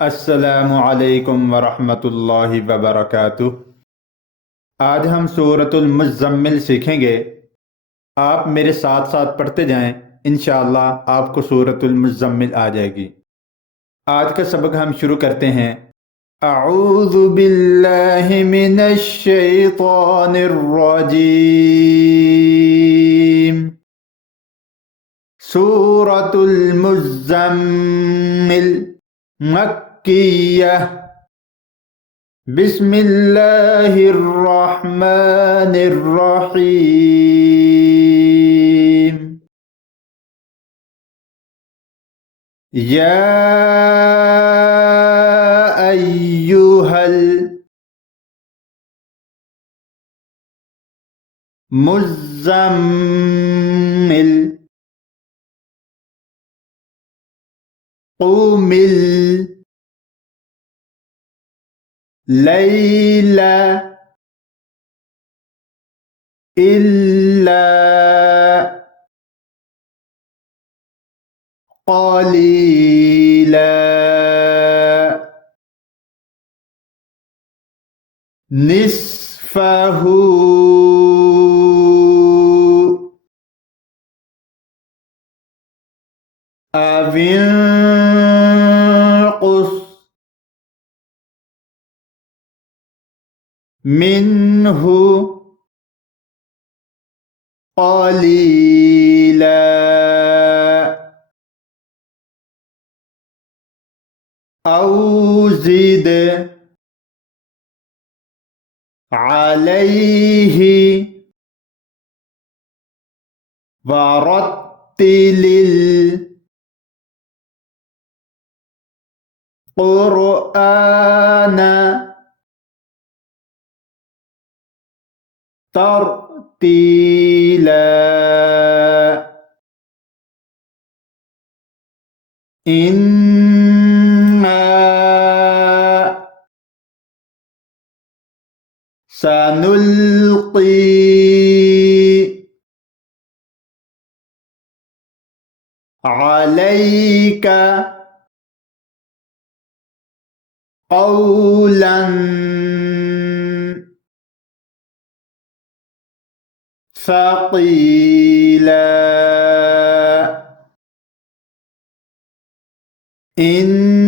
अस्सलामु अलैकुम वरहमतुल्लाहि वबरकातुह। आज हम सूरतुल मुज़्ज़म्मिल सीखेंगे। आप मेरे साथ साथ पढ़ते जाएं, इंशाअल्लाह आपको सूरतुल मुज़्ज़म्मिल आ जाएगी। आज का सबक हम शुरू करते हैं। अऊज़ु बिल्लाहि मिनश शैतानिर रजीम। सूरतुल मुज़्ज़म्मिल मक्किय्यह। बिस्मिल्लाहिर्रहमानिर्रहीम। या अय्युहल मुज़्ज़म्मिल क़ुमिल लैला इल्ला क़लीला निस्फ़हु अविन्क़ुस मिन्हु क़लीला औ ज़िद अलैहि वरत्तिलिल क़ुरआन तरतीला। इन्ना सनुल्क़ी अलैका क़ौलन सक़ीला। इन्न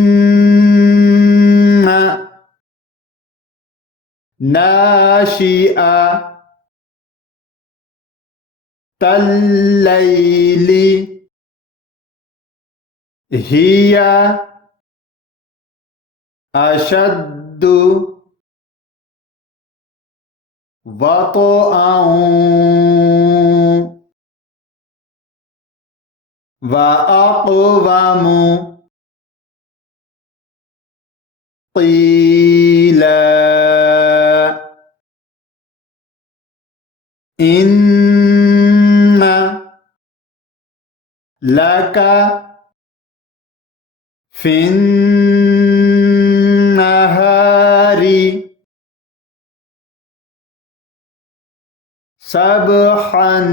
नाशिअतल लैली हिया अशद्दु वत्अन व अक़वमु क़ीला। इन्न लका फिन्नहारी सबहन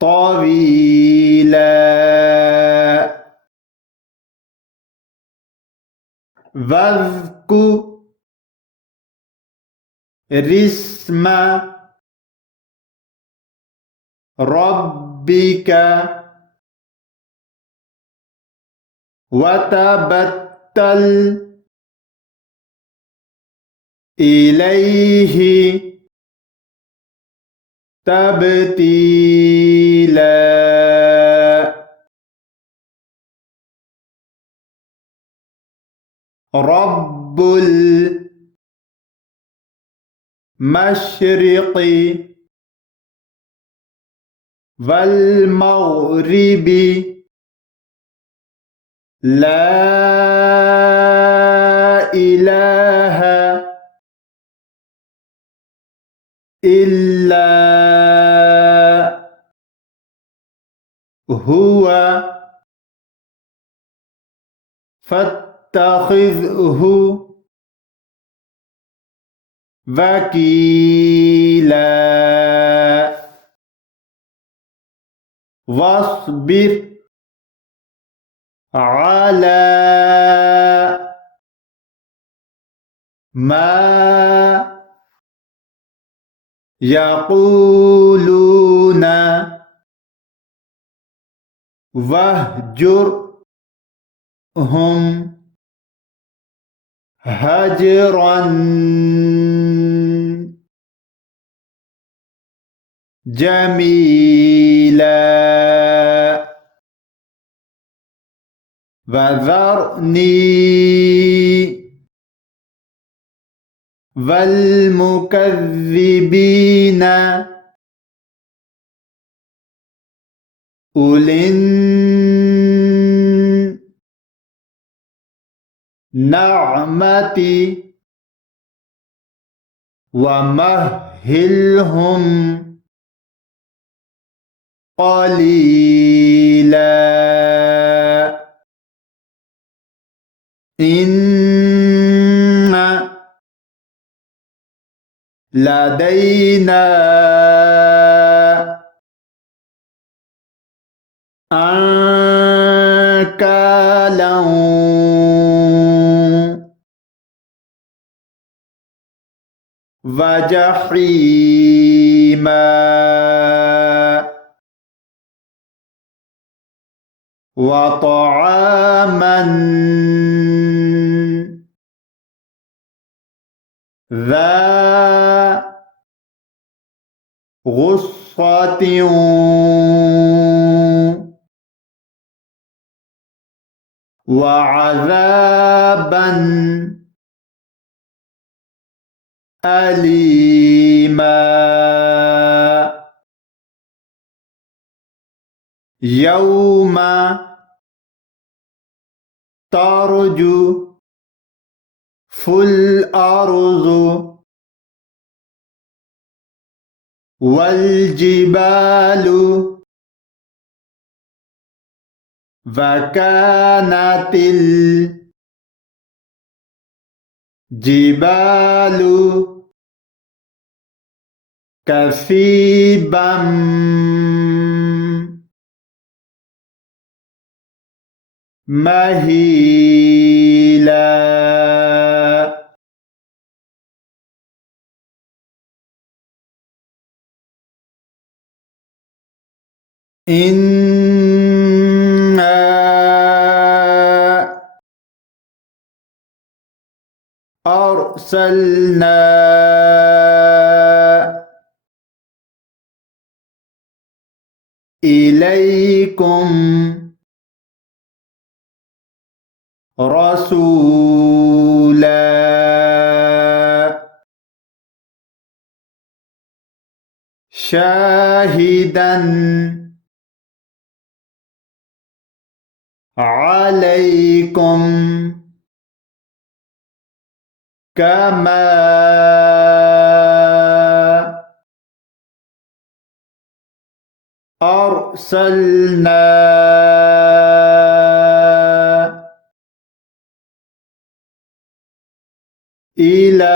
तवीला। वज़्कुरिस्म रब्बिका वतबत्तल इलैहि तब्तीला। रब्बुल मशरिक़ि वल मग़रिबि ला इलाहा इल्ला हुवा फत्तखिज़हु वकीला। वस्बिर على ما يقولون واهجرهم هجرا جميلا وذرني والمكذبين أولي النعمة ومهلهم قليلا إن لدينا أنكالا وجحيما وطعاما ذا غصة وعذابا أليما يوم ترجف الأرض والجبال وكانت الجبال كثيبا مهيلا إنا أرسلنا إليكم رسولا شاهدا عليكم كما أرسلنا إلى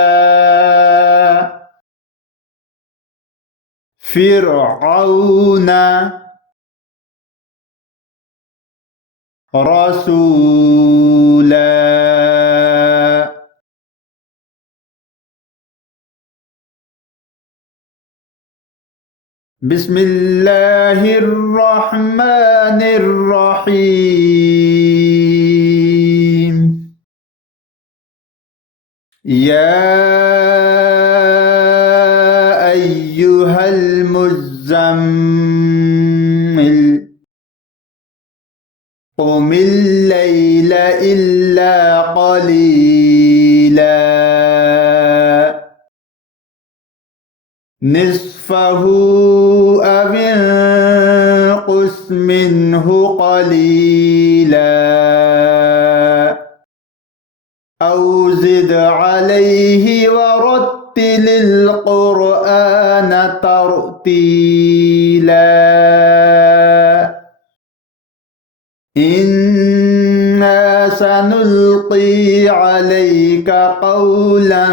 فرعون رسولا بسم الله الرحمن الرحيم يا أيها المزمل قم الليل إلا قليلا نصفه أو انقص منه قليلا أو زد عليه ورتل القرآن ترتيلا إنا سنلقي عليك قولا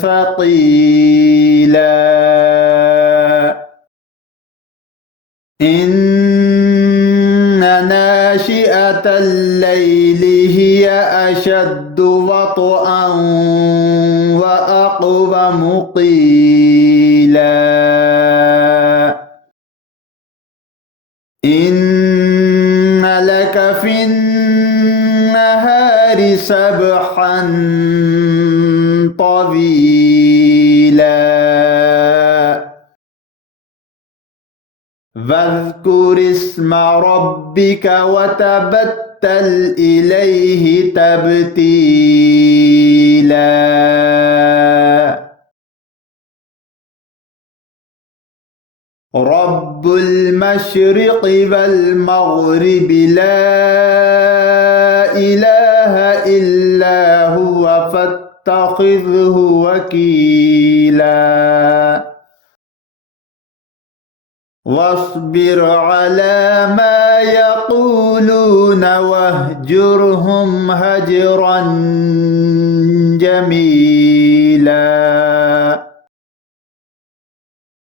ثقيلا إن ناشئة الليل هي أشد وطئا وأقوم قيلا إن لك في النهار سبحا طويلا واذكر اسم ربك وتبتل إليه تبتيلا رب المشرق والمغرب لا إله إلا هو فاتخذه وكيلا واصبر على ما يقولون واهجرهم هجرا جميلا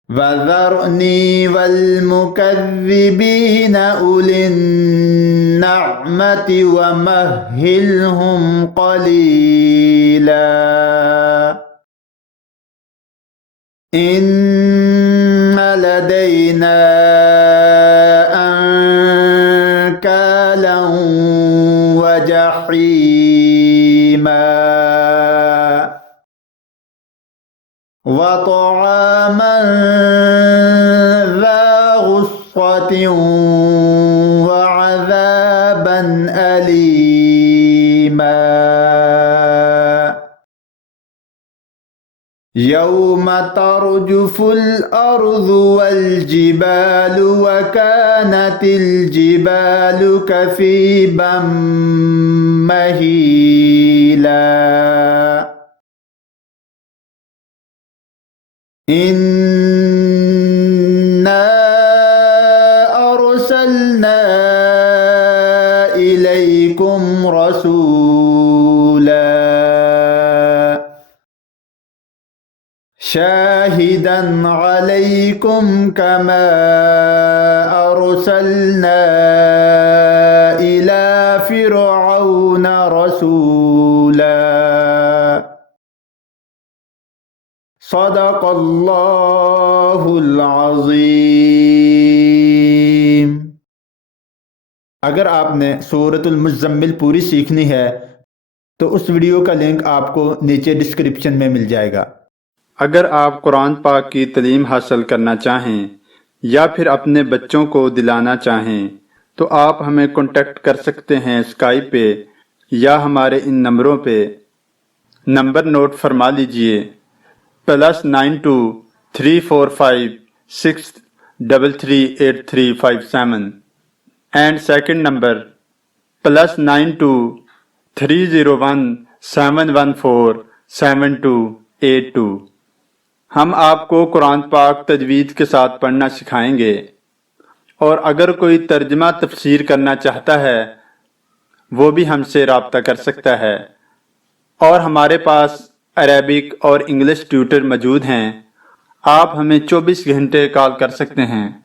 وذرني والمكذبين أولي النعمة ومهلهم قليلا إن لدينا أنكالا وجحيما وطعاما ذا غصة وعذابا أليما يوم ترجف الأرض والجبال وكانت الجبال كثيبا مهيلا إنا أرسلنا إليكم رسولا شاهدا عليكم كما أرسلنا إلى فرعون رسولا صدق الله العظीम। अगर आपने सूरतुल मुज़्ज़म्मिल पूरी सीखनी है तो उस वीडियो का लिंक आपको नीचे डिस्क्रिप्शन में मिल जाएगा। अगर आप कुरान पाक की तालीम हासिल करना चाहें या फिर अपने बच्चों को दिलाना चाहें तो आप हमें कांटेक्ट कर सकते हैं स्काइप पे या हमारे इन नंबरों पे। नंबर नोट फरमा लीजिए +923456338357 एंड सेकंड नंबर +923017147282। हम आपको कुरान पाक तजवीद के साथ पढ़ना सिखाएंगे और अगर कोई तर्जमा तफसीर करना चाहता है वो भी हमसे रब्ता कर सकता है। और हमारे पास अरेबिक और इंग्लिश ट्यूटर मौजूद हैं। आप हमें 24 घंटे कॉल कर सकते हैं।